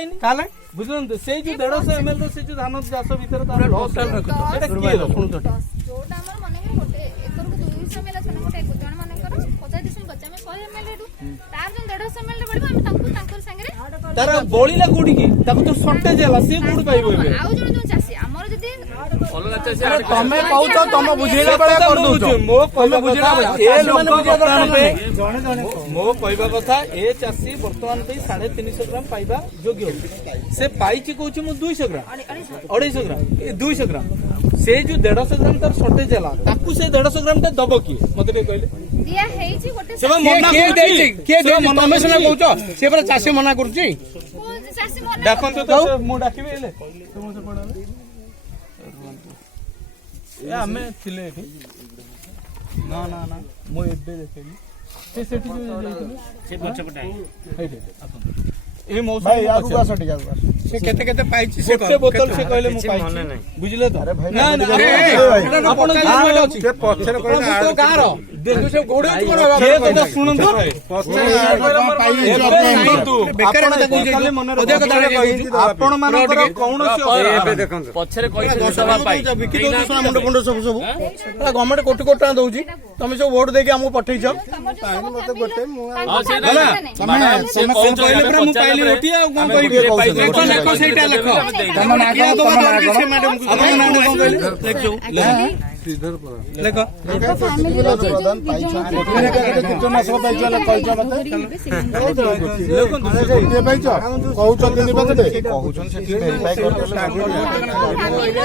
पाइनी बुझल से जो 150 ml से जो धान चाष भीतर तार बळीला कोडी की ताको तो शॉर्टेज हला से कोडी पाइबो एबे आउ जण जो चासी हमर जदी अलगा चासी तमे कहउछ तम बुझेला बळे कर दउछ मो कहबा बुझेला ए लोक जणे मो कहबा कथा ए चासी वर्तमान पे 350 ग्राम पाइबा योग्य से पाइची कहउछ मो 200 ग्राम 250 ग्राम ए 200 ग्राम से जो 150 ग्राम तार शॉर्टेज हला ताकू से 150 ग्राम ता दबो की मते के कहले दिया हेची गोटे से मना के देछि के तमे सना कहउछ से पर चासी मना करूची चासी मना देखन तो मो डाकिबे एले तुम से पड़ाले ए हमें थिले एठी ना ना ना मो एबे देखैली से सेठी जो जाइतले से पछे पटाई हेठे अपन ए मौसम भाई आगु का सटी जागु से केते केते पाइची से गोटे बोतल से कहले मु पाइची बुझले तो अरे भाई ना ना अपन से पछे कहले तो गारो देखु से गोडे कोन के तो सुनंतु पछे बेकार कथा कहले मन रे आपण मानकर कोनोसी एबे देखन पछरे कहि सभा पाई बिकी दो मुंड मुंड सब सब गवर्नमेंट कोटी कोटी टका दउची तमे सब वोट देके हमहु पठै छ मते गोटे मु हां से से कहले पर मु पाइली रोटी आ कोन कहि देखो देखो सेटा लेखो तम ना को से मैडम को अपन ना को कहले देख जो सीधर पर लेखो फैमिली रो प्रधान पाइछा कितो मास पाइछा ले कहछ मते लेखो ये पाइछा कहउछ दिन बदले कहउछन सेठी वेरीफाई करले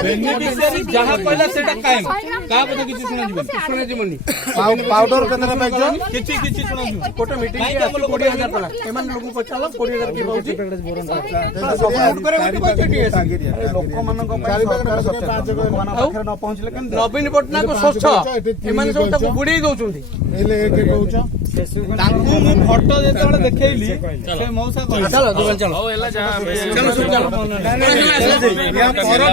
बेनिफिशियरी जहां कहला सेटा कायम का बते किछि सुना जीवनी पाउडर केतना पाइछा किछि सुना जीव कोटे मीटिंग के 20000 टका एमान लोग पचाला 20000 की बहुची सब करे लोक मान को पाखरे न पहुंचले केन नवीन पटनायक स्वच्छ एमान सब ताको बुडी दउछुंती एले के कहउछ ताकू मु फोटो जेतबे देखैली से मौसा कहला चलो दुकान चलो हो एला जा चलो चलो